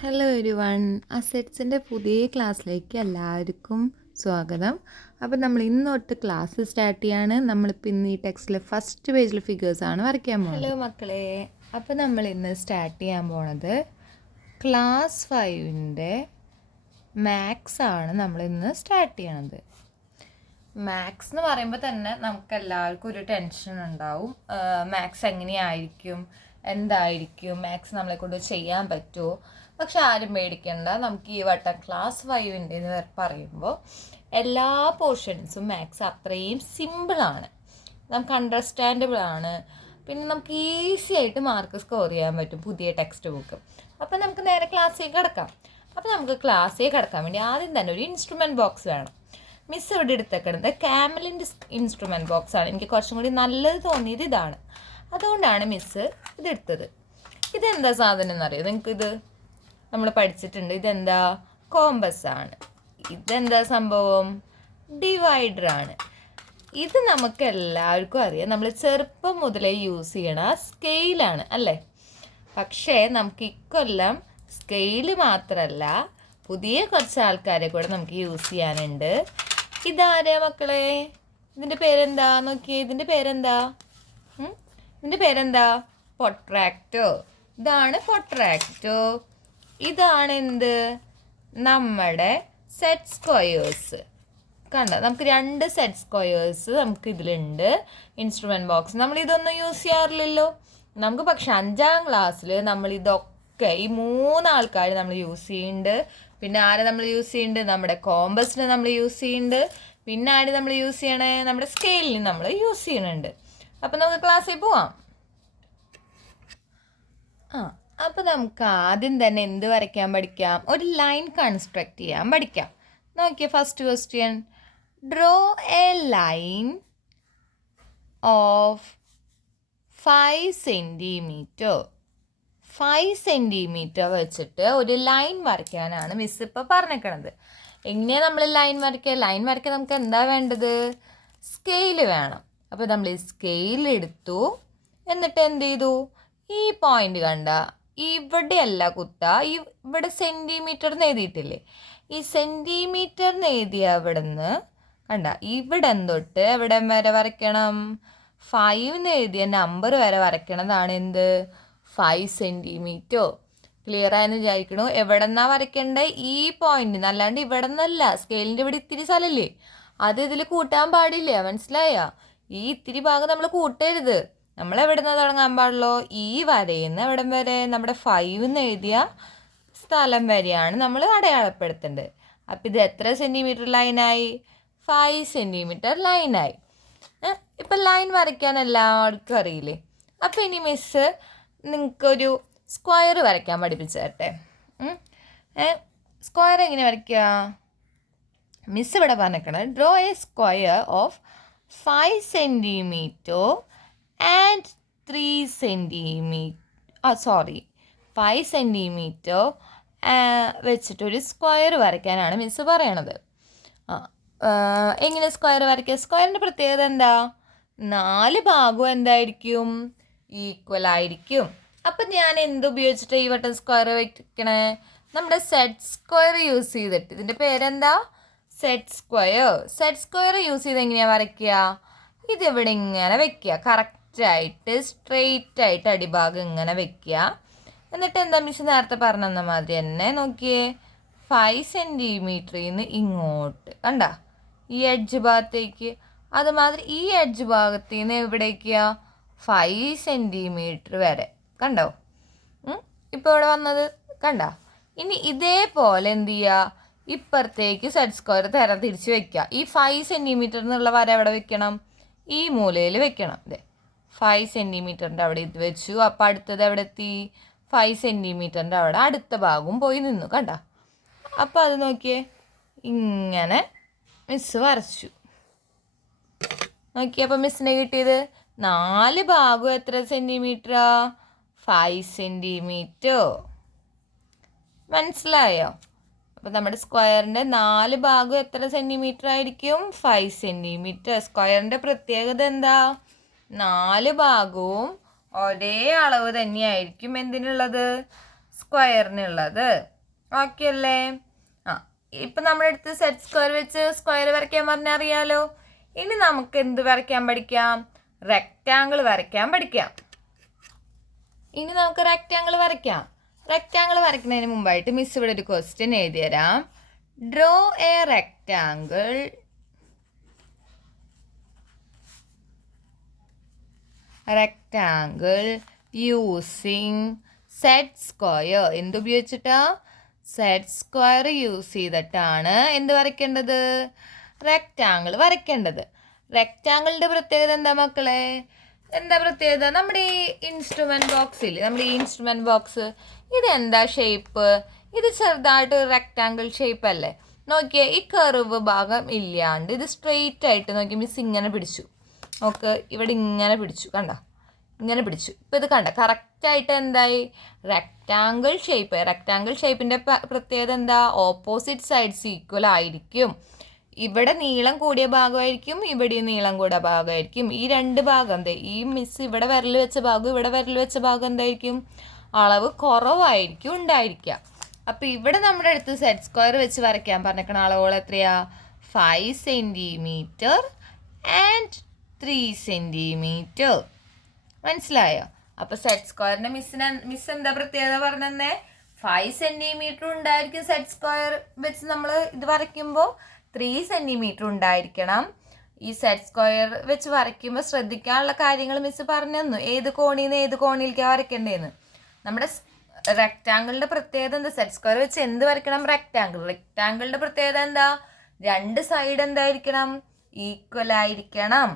Hello everyone, അസെറ്റ്സിൻ്റെ പുതിയ ക്ലാസ്സിലേക്ക് എല്ലാവർക്കും സ്വാഗതം. അപ്പോൾ നമ്മൾ ഇന്ന് തൊട്ട് ക്ലാസ് സ്റ്റാർട്ട് ചെയ്യാണ്. നമ്മളിപ്പോൾ ഇന്ന് ഈ ടെക്സ്റ്റിലെ ഫസ്റ്റ് പേജിൽ ഫിഗേഴ്സാണ് വരയ്ക്കാൻ പോകുന്നത്. ഹലോ മക്കളെ, അപ്പോൾ നമ്മൾ ഇന്ന് സ്റ്റാർട്ട് ചെയ്യാൻ പോണത് ക്ലാസ് 5ൻ്റെ മാത്സ് ആണ്. നമ്മളിന്ന് സ്റ്റാർട്ട് ചെയ്യണത്. മാത്സ് എന്ന് പറയുമ്പോൾ തന്നെ നമുക്ക് എല്ലാവർക്കും ഒരു ടെൻഷൻ ഉണ്ടാവും. മാത്സ് എങ്ങനെയായിരിക്കും, എന്തായിരിക്കും, മാത്സ് നമ്മളെ കൊണ്ട് ചെയ്യാൻ പറ്റുമോ? പക്ഷെ ആരും പേടിക്കണ്ട. നമുക്ക് ഈ വട്ടം ക്ലാസ് 5ൻ്റെ എന്ന് പറയുമ്പോൾ എല്ലാ പോർഷൻസും മാത്സ് അത്രയും സിമ്പിളാണ്, നമുക്ക് അണ്ടർസ്റ്റാൻഡബിൾ ആണ്. പിന്നെ നമുക്ക് ഈസി ആയിട്ട് മാർക്ക് സ്കോർ ചെയ്യാൻ പറ്റും പുതിയ ടെക്സ്റ്റ് ബുക്ക്. അപ്പോൾ നമുക്ക് നേരെ ക്ലാസ്സിലേക്ക് കിടക്കാം. അപ്പോൾ നമുക്ക് ക്ലാസ്സിലേക്ക് കിടക്കാൻ വേണ്ടി ആദ്യം തന്നെ ഒരു ഇൻസ്ട്രുമെൻറ്റ് ബോക്സ് വേണം. മിസ് ഇവിടെ എടുത്തേക്കുന്നത് കാമലിൻ്റെ ഇൻസ്ട്രുമെൻറ്റ് ബോക്സാണ്. എനിക്ക് കുറച്ചും കൂടി നല്ലത് തോന്നിയത് ഇതാണ്, അതുകൊണ്ടാണ് മിസ് ഇതെടുത്തത്. ഇതെന്താ സാധനം എന്നറിയോ നിങ്ങൾക്കിത്? നമ്മൾ പഠിച്ചിട്ടുണ്ട്. ഇതെന്താ? കോമ്പസ് ആണ്. ഇതെന്താ സംഭവം? ഡിവൈഡറാണ്. ഇത് നമുക്ക് എല്ലാവർക്കും അറിയാം, നമ്മൾ ചെറുപ്പം മുതലേ യൂസ് ചെയ്യണ സ്കെയിലാണ് അല്ലേ? പക്ഷേ നമുക്ക് ഇക്കൊല്ലം സ്കെയിൽ മാത്രമല്ല, പുതിയ കുറച്ച് ആൾക്കാരെ കൂടെ നമുക്ക് യൂസ് ചെയ്യാനുണ്ട്. ഇതാരാ മക്കളെ? ഇതിൻ്റെ പേരെന്താ? നോക്കിയേ, ഇതിൻ്റെ പേരെന്താ? ഇതിൻ്റെ പേരെന്താ? പൊട്രാക്ടോ. ഇതാണ് പൊട്രാക്ടോ. ഇതാണ് എന്ത്? നമ്മുടെ സെറ്റ് സ്ക്വയേഴ്സ്. കണ്ടോ, നമുക്ക് 2 സെറ്റ് സ്ക്വയേഴ്സ് നമുക്ക് ഇതിലുണ്ട് ഇൻസ്ട്രുമെൻറ്റ് ബോക്സ്. നമ്മൾ ഇതൊന്നും യൂസ് ചെയ്യാറില്ലല്ലോ. നമുക്ക് പക്ഷെ 5ാം ക്ലാസ്സിൽ നമ്മൾ ഇതൊക്കെ ഈ 3 ആൾക്കാർ നമ്മൾ യൂസ് ചെയ്യുന്നുണ്ട്. പിന്നെ ആരെ നമ്മൾ യൂസ് ചെയ്യുന്നുണ്ട്? നമ്മുടെ കോമ്പസിനെ നമ്മൾ യൂസ് ചെയ്യുന്നുണ്ട്. പിന്നെ ആര് നമ്മൾ യൂസ് ചെയ്യണേ? നമ്മുടെ സ്കെയിലിന് നമ്മൾ യൂസ് ചെയ്യുന്നുണ്ട്. അപ്പം നമുക്ക് ക്ലാസ്സിൽ പോവാം. അപ്പോൾ നമുക്ക് ആദ്യം തന്നെ എന്ത് വരയ്ക്കാൻ പഠിക്കാം? ഒരു ലൈൻ കൺസ്ട്രക്റ്റ് ചെയ്യാൻ പഠിക്കാം. നോക്കിയേ, first question. Draw A line of 5 centimetre. 5 centimetre വെച്ചിട്ട് ഒരു ലൈൻ വരയ്ക്കാനാണ് മിസ് ഇപ്പോൾ പറഞ്ഞേക്കണത്. എങ്ങനെയാണ് നമ്മൾ ലൈൻ വരയ്ക്കുക? ലൈൻ വരയ്ക്കാൻ നമുക്ക് എന്താ വേണ്ടത്? സ്കെയിൽ വേണം. അപ്പോൾ നമ്മൾ ഈ സ്കെയിൽ എടുത്തു. എന്നിട്ട് എന്ത് ചെയ്തു? ഈ പോയിന്റ് കണ്ട, ഇവിടെയല്ല ഇവിടെ സെൻറ്റിമീറ്റർ എന്ന് എഴുതിയിട്ടില്ലേ? ഈ സെൻറ്റിമീറ്റർ എന്ന് എഴുതിയ അവിടെ നിന്ന് കണ്ട, ഇവിടെ തൊട്ട് എവിടെ വരെ വരയ്ക്കണം? 5 എന്ന് എഴുതിയ നമ്പർ വരെ വരയ്ക്കണതാണ് എന്ത്? 5 സെൻറ്റിമീറ്റർ. ക്ലിയർ ആയെന്ന് വിചാരിക്കണു. എവിടെ നിന്നാണ് വരയ്ക്കേണ്ടത്? ഈ പോയിന്റ്, അല്ലാണ്ട് ഇവിടെ നിന്നല്ല. സ്കെയിലിൻ്റെ ഇവിടെ ഇത്തിരി സ്ഥലമില്ലേ, അത് ഇതിൽ കൂട്ടാൻ പാടില്ല. മനസ്സിലായോ? ഈ ഇത്തിരി ഭാഗം നമ്മൾ കൂട്ടരുത്. നമ്മൾ എവിടെ നിന്ന് തുടങ്ങാൻ പാടുള്ളൂ? ഈ വരയുന്ന എവിടം വരെ? നമ്മുടെ 5 എന്ന് എഴുതിയ സ്ഥലം വരെയാണ് നമ്മൾ അടയാളപ്പെടുത്തേണ്ടത്. അപ്പം ഇത് എത്ര സെൻറ്റിമീറ്റർ ലൈനായി? 5 സെൻറ്റിമീറ്റർ ലൈനായി. ഇപ്പം ലൈൻ വരയ്ക്കാൻ എല്ലാവർക്കും അറിയില്ലേ? അപ്പം ഇനി മിസ് നിങ്ങൾക്കൊരു സ്ക്വയർ വരയ്ക്കാൻ പഠിപ്പിച്ചു തരട്ടെ. സ്ക്വയർ എങ്ങനെ വരയ്ക്കുക? മിസ് ഇവിടെ പറഞ്ഞേക്കണത് draw a square of 5 centimetre and 3 centimetre 5 centimetre വെച്ചിട്ടൊരു സ്ക്വയർ വരയ്ക്കാനാണ് മിസ് പറയണത്. എങ്ങനെ സ്ക്വയർ വരയ്ക്കുക? സ്ക്വയറിൻ്റെ പ്രത്യേകത എന്താ? 4 ഭാഗവും എന്തായിരിക്കും? ഈക്വൽ ആയിരിക്കും. അപ്പം ഞാൻ എന്തുപയോഗിച്ചിട്ട് ഈ വട്ടം സ്ക്വയർ വയ്ക്കണേ? നമ്മുടെ സെറ്റ് സ്ക്വയർ യൂസ് ചെയ്തിട്ട്. ഇതിൻ്റെ പേരെന്താ? Set square. Set square use ചെയ്ത് എങ്ങനെയാണ് വരയ്ക്കുക? ഇതിവിടെ ഇങ്ങനെ വെക്കുക, കറക്റ്റായിട്ട് സ്ട്രെയിറ്റ് ആയിട്ട് അടിഭാഗം ഇങ്ങനെ വെക്കുക. എന്നിട്ട് എന്താ മിസ് നേരത്തെ പറഞ്ഞ മാതിരി തന്നെ നോക്കിയേ, 5 സെൻറ്റിമീറ്ററിൽ നിന്ന് ഇങ്ങോട്ട് കണ്ട ഈ എഡ്ജ് ഭാഗത്തേക്ക്, അതുമാതിരി ഈ എഡ്ജ് ഭാഗത്ത് നിന്ന് എവിടേക്കാ? 5 സെൻറ്റിമീറ്റർ വരെ. കണ്ടോ? ഇപ്പോൾ ഇവിടെ വന്നത് കണ്ട. ഇനി ഇതേപോലെ എന്ത് ചെയ്യുക? ഇപ്പുറത്തേക്ക് സെറ്റ് സ്ക്വയർ തിരിച്ച് വെക്കുക. ഈ 5 സെൻറ്റിമീറ്റർ എന്നുള്ള വര എവിടെ വെക്കണം? ഈ മൂലയിൽ വെക്കണം. അതെ, 5 സെൻറ്റിമീറ്ററിൻ്റെ അവിടെ ഇത് വെച്ചു. അപ്പോൾ അടുത്തത് എവിടെ എത്തി? 5 സെൻറ്റിമീറ്ററിൻ്റെ അവിടെ അടുത്ത ഭാഗവും പോയി നിന്നു. കണ്ട? അപ്പോൾ അത് നോക്കിയേ, ഇങ്ങനെ മിസ് വരച്ചു. നോക്കിയേ, അപ്പോൾ മിസ്സിനെ കിട്ടിയത് 4 ഭാഗവും എത്ര സെൻറ്റിമീറ്ററാ? 5 സെൻറ്റിമീറ്റർ. മനസ്സിലായോ? അപ്പോൾ നമ്മുടെ സ്ക്വയറിൻ്റെ 4 ഭാഗവും എത്ര സെൻറ്റിമീറ്റർ ആയിരിക്കും? 5 സെൻറ്റിമീറ്റർ. സ്ക്വയറിൻ്റെ പ്രത്യേകത എന്താ? 4 ഭാഗവും ഒരേ അളവ് തന്നെയായിരിക്കും. എന്തിനുള്ളത്? സ്ക്വയറിനുള്ളത്. ഓക്കെ അല്ലേ? ഇപ്പം നമ്മുടെ അടുത്ത് സെറ്റ് സ്ക്വയർ വെച്ച് സ്ക്വയർ വരയ്ക്കാൻ പറഞ്ഞാൽ അറിയാലോ. ഇനി നമുക്ക് എന്ത് വരയ്ക്കാൻ പഠിക്കാം? റെക്റ്റാങ്കിൾ വരയ്ക്കാൻ പഠിക്കാം. ഇനി നമുക്ക് റെക്റ്റാങ്കിൾ വരയ്ക്കാം. റെക്റ്റാങ്കിൾ വരയ്ക്കുന്നതിന് മുമ്പായിട്ട് മിസ് ഇവിടെ ഒരു ക്വസ്റ്റ്യൻ എഴുതി തരാം. Draw a rectangle using set square. എന്തുപയോഗിച്ചിട്ടാ? സെറ്റ് സ്ക്വയർ യൂസ് ചെയ്തിട്ടാണ് എന്ത് വരയ്ക്കേണ്ടത്? റെക്റ്റാങ്കിൾ വരയ്ക്കേണ്ടത്. റെക്റ്റാങ്കിളിൻ്റെ പ്രത്യേകത എന്താ മക്കളെ? എന്താ പ്രത്യേകത? നമ്മുടെ ഈ ഇൻസ്ട്രുമെൻറ്റ് ബോക്സ് ഇത് എന്താ ഷേപ്പ്? ഇത് ചെറുതായിട്ട് റെക്റ്റാങ്കിൾ ഷേപ്പ് അല്ലേ? നോക്കിയേ, ഈ കർവ് ഭാഗം ഇല്ലാണ്ട് ഇത് സ്ട്രെയിറ്റ് ആയിട്ട് നോക്കി മിസ് ഇങ്ങനെ പിടിച്ചു. നോക്ക്, ഇവിടെ ഇങ്ങനെ പിടിച്ചു, കണ്ട? ഇങ്ങനെ പിടിച്ചു. ഇപ്പം ഇത് കണ്ട കറക്റ്റായിട്ട് എന്തായി? Rectangle shape. റെക്റ്റാങ്കിൾ ഷേപ്പിൻ്റെ പ്രത്യേകത എന്താ? ഓപ്പോസിറ്റ് സൈഡ്സ് ഈക്വൽ ആയിരിക്കും. ഇവിടെ നീളം കൂടിയ ഭാഗമായിരിക്കും, ഇവിടെ നീളം കൂടിയ ഭാഗമായിരിക്കും. ഈ രണ്ട് ഭാഗം ഈ മിസ് ഇവിടെ വിരൽ വെച്ച ഭാഗം ഇവിടെ വിരൽ വെച്ച ഭാഗം എന്തായിരിക്കും? അളവ് കുറവായിരിക്കും ഉണ്ടായിരിക്കുക. അപ്പോൾ ഇവിടെ നമ്മുടെ അടുത്ത് സെറ്റ് സ്ക്വയർ വെച്ച് വരയ്ക്കാൻ പറഞ്ഞേക്കണ അളവുകൾ എത്രയാ? 5 സെൻറ്റിമീറ്റർ ആൻഡ് 3 സെൻറ്റിമീറ്റർ. മനസ്സിലായോ? അപ്പോൾ സെറ്റ് സ്ക്വയറിൻ്റെ മിസ് എന്താ പ്രത്യേകത പറഞ്ഞേ? 5 സെൻറ്റിമീറ്റർ ഉണ്ടായിരിക്കും സെറ്റ് സ്ക്വയർ വെച്ച് നമ്മൾ ഇത് വരയ്ക്കുമ്പോൾ. 3 സെൻറ്റിമീറ്റർ ഉണ്ടായിരിക്കണം. ഈ സെറ്റ് സ്ക്വയർ വെച്ച് വരയ്ക്കുമ്പോൾ ശ്രദ്ധിക്കാനുള്ള കാര്യങ്ങൾ മിസ് പറഞ്ഞു തന്നു. ഏത് കോണിൽ നിന്ന് ഏത് കോണിലേക്കാണ് വരയ്ക്കേണ്ടതെന്ന്. നമ്മുടെ റെക്റ്റാങ്കിളിൻ്റെ പ്രത്യേകത എന്താ? സെറ്റ് സ്ക്വയർ വെച്ച് എന്ത് വരയ്ക്കണം? റെക്റ്റാങ്കിളിൻ്റെ പ്രത്യേകത എന്താ? രണ്ട് സൈഡ് എന്തായിരിക്കണം? ഈക്വൽ ആയിരിക്കണം.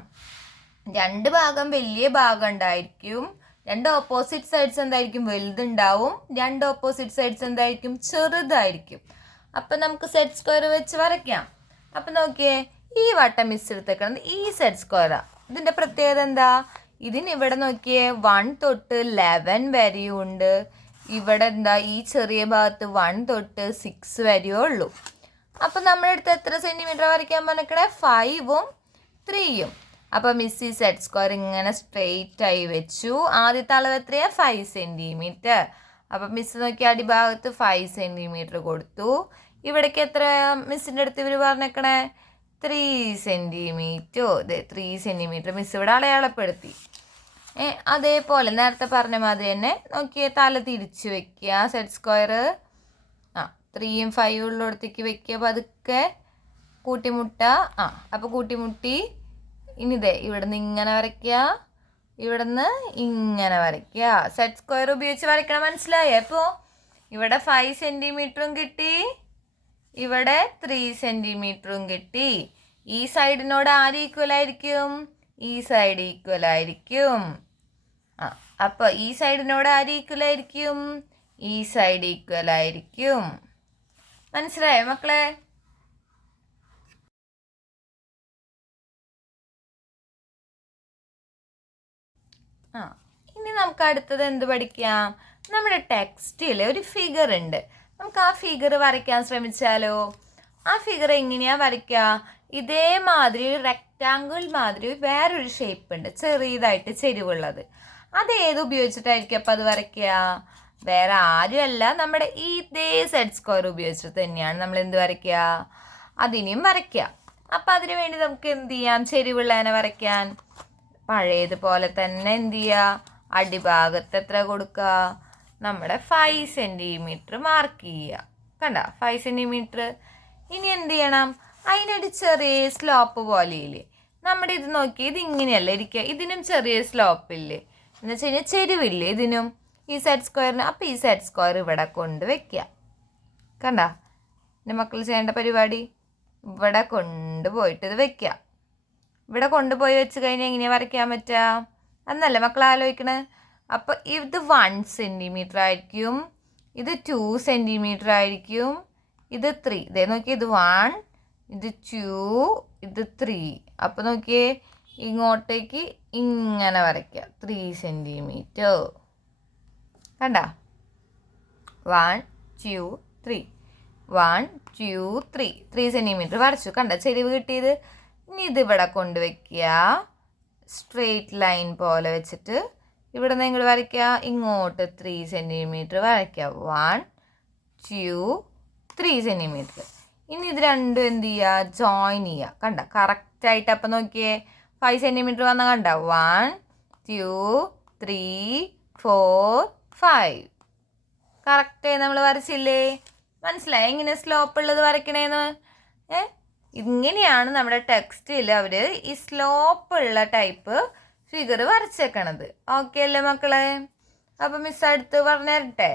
രണ്ട് ഭാഗം വലിയ ഭാഗം ഉണ്ടായിരിക്കും. രണ്ട് ഓപ്പോസിറ്റ് സൈഡ്സ് എന്തായിരിക്കും? വലുതുണ്ടാവും. രണ്ട് ഓപ്പോസിറ്റ് സൈഡ്സ് എന്തായിരിക്കും? ചെറുതായിരിക്കും. അപ്പം നമുക്ക് സെറ്റ് സ്ക്വയർ വെച്ച് വരയ്ക്കാം. അപ്പം നോക്കിയേ, ഈ വട്ടം മിസ് എടുത്തേക്കണം. ഈ സെറ്റ് സ്ക്വയറാണ്. ഇതിൻ്റെ പ്രത്യേകത എന്താ? ഇതിനിവിടെ നോക്കിയേ 1 തൊട്ട് 11 വരെയും ഉണ്ട്. ഇവിടെ എന്താ? ഈ ചെറിയ ഭാഗത്ത് 1 തൊട്ട് 6 വരെയേ ഉള്ളൂ. അപ്പം നമ്മുടെ അടുത്ത് എത്ര സെൻറ്റിമീറ്റർ വരയ്ക്കാൻ പറഞ്ഞേക്കണേ? 5ഉം 3യും. അപ്പോൾ മിസ് ഈ സെറ്റ് സ്ക്വയർ ഇങ്ങനെ സ്ട്രെയിറ്റ് ആയി വെച്ചു. ആദ്യത്തെ അളവ് എത്രയാണ്? 5 സെൻറ്റിമീറ്റർ. അപ്പം മിസ് നോക്കി അടിഭാഗത്ത് 5 സെൻറ്റിമീറ്റർ കൊടുത്തു. ഇവിടേക്ക് എത്ര മിസ്സിൻ്റെ അടുത്ത് ഇവർ പറഞ്ഞേക്കണേ? 3 സെൻറ്റിമീറ്റർ. അതെ, 3 സെൻറ്റിമീറ്റർ മിസ് ഇവിടെ അടയാളപ്പെടുത്തി. അതേപോലെ നേരത്തെ പറഞ്ഞ മാതിരി തന്നെ നോക്കിയേ, തല തിരിച്ച് വെക്കുക. സെറ്റ് സ്ക്വയർ 3യും 5ഉം ഉള്ളിടത്തേക്ക് വെക്കുക. പതുക്കെ കൂട്ടിമുട്ട. അപ്പോൾ കൂട്ടിമുട്ടി. ഇനി ഇവിടെ നിന്ന് ഇങ്ങനെ വരയ്ക്കുക, ഇവിടെ നിന്ന് ഇങ്ങനെ വരയ്ക്കുക. സെറ്റ് സ്ക്വയർ ഉപയോഗിച്ച് വരയ്ക്കണം. മനസ്സിലായോ? അപ്പോൾ ഇവിടെ 5 സെൻറ്റിമീറ്ററും കിട്ടി, ഇവിടെ 3 സെൻറ്റിമീറ്ററും കിട്ടി. ഈ സൈഡിനോട് ആര് ഈക്വൽ ആയിരിക്കും? ഈ സൈഡ് ഈക്വൽ ആയിരിക്കും. അപ്പോൾ ഈ സൈഡിനോട് ആര് ഈക്വൽ ആയിരിക്കും? ഈ സൈഡ് ഈക്വൽ ആയിരിക്കും. മനസ്സിലായോ മക്കളെ? ഇനി നമുക്ക് അടുത്തത് എന്ത് പഠിക്കാം? നമ്മുടെ ടെക്സ്റ്റിൽ ഒരു ഫിഗർ ഉണ്ട്. നമുക്ക് ആ ഫിഗർ വരയ്ക്കാൻ ശ്രമിച്ചാലോ? ആ ഫിഗർ എങ്ങനെയാണ് വരയ്ക്കുക? ഇതേമാതിരി റെക്റ്റാങ്കിൾ മാതിരി വേറൊരു ഷേപ്പ് ഉണ്ട്, ചെറിയതായിട്ട് ചെരിവുള്ളത്. അത് ഏത് ഉപയോഗിച്ചിട്ടായിരിക്കും അപ്പം അത് വരയ്ക്കുക? വേറെ ആരുമല്ല, നമ്മുടെ ഇതേ സെറ്റ് സ്ക്വയർ ഉപയോഗിച്ചിട്ട് തന്നെയാണ് നമ്മൾ എന്ത് വരയ്ക്കുക? അതിനെയും വരയ്ക്കുക. അപ്പം അതിനു വേണ്ടി നമുക്ക് എന്ത് ചെയ്യാം? ചെരിവുള്ളതിനെ വരയ്ക്കാൻ പഴയതുപോലെ തന്നെ എന്ത് ചെയ്യുക? അടിഭാഗത്ത് എത്ര കൊടുക്കുക? നമ്മുടെ 5 സെൻറ്റിമീറ്റർ മാർക്ക് ചെയ്യുക. കണ്ട 5 സെൻറ്റിമീറ്റർ. ഇനി എന്ത് ചെയ്യണം? അതിനൊരു ചെറിയ സ്ലോപ്പ് പോലെയില്ലേ? നമ്മുടെ ഇത് നോക്കി, ഇത് ഇങ്ങനെയല്ല ഇരിക്കുക, ഇതിനും ചെറിയ സ്ലോപ്പില്ലേ? എന്ന് വെച്ച് കഴിഞ്ഞാൽ ചെരുവില്ലേ ഇതിനും, ഈ സെറ്റ് സ്ക്വയറിന്. അപ്പോൾ ഈ സെറ്റ് സ്ക്വയർ ഇവിടെ കൊണ്ട് വെക്കുക. കണ്ട എൻ്റെ മക്കൾ ചെയ്യേണ്ട പരിപാടി? ഇവിടെ കൊണ്ടുപോയിട്ട് ഇത് വെക്കുക. ഇവിടെ കൊണ്ടുപോയി വെച്ച് കഴിഞ്ഞാൽ എങ്ങനെയാണ് വരയ്ക്കാൻ പറ്റുക? എന്നല്ലേ മക്കൾ ആലോചിക്കണേ? അപ്പോൾ ഇത് 1 സെൻറ്റിമീറ്റർ ആയിരിക്കും, ഇത് 2 സെൻറ്റിമീറ്റർ ആയിരിക്കും, ഇത് 3. ഇതേ നോക്കിയേ, ഇത് 1, ഇത് 2, ഇത് 3. അപ്പോൾ നോക്കിയേ, ഇങ്ങോട്ടേക്ക് ഇങ്ങനെ വരയ്ക്കുക. 3 സെൻറ്റിമീറ്റർ. കണ്ട 1 2 3 1 2 3 3 സെൻറ്റിമീറ്റർ വരച്ചു. കണ്ട ചെരിവ് കിട്ടിയത്. ഇനി ഇതിവിടെ കൊണ്ടുവയ്ക്കുക, സ്ട്രെയിറ്റ് ലൈൻ പോലെ വെച്ചിട്ട് ഇവിടെ നിന്ന് നിങ്ങൾ വരയ്ക്കുക, ഇങ്ങോട്ട് 3 സെൻറ്റിമീറ്റർ വരയ്ക്കുക. 1 2 3 സെൻറ്റിമീറ്റർ. ഇനി ഇത് രണ്ടും എന്ത് ചെയ്യുക, ജോയിൻ ചെയ്യുക. കണ്ട കറക്റ്റായിട്ട്. അപ്പം നോക്കിയേ 5 സെൻറ്റിമീറ്റർ വന്നാൽ കണ്ട 1 2 3 4 5 കറക്റ്റായി നമ്മൾ വരച്ചില്ലേ? മനസ്സിലായി എങ്ങനെ സ്ലോപ്പ് ഉള്ളത് വരയ്ക്കണേന്ന്? ഇങ്ങനെയാണ് നമ്മുടെ ടെക്സ്റ്റിൽ അവർ ഈ സ്ലോപ്പ് ഉള്ള ടൈപ്പ് ഫിഗർ വരച്ചേക്കണത്. ഓക്കെ അല്ലേ മക്കളെ? അപ്പം മിസ് അടുത്ത് പറഞ്ഞു തരട്ടെ?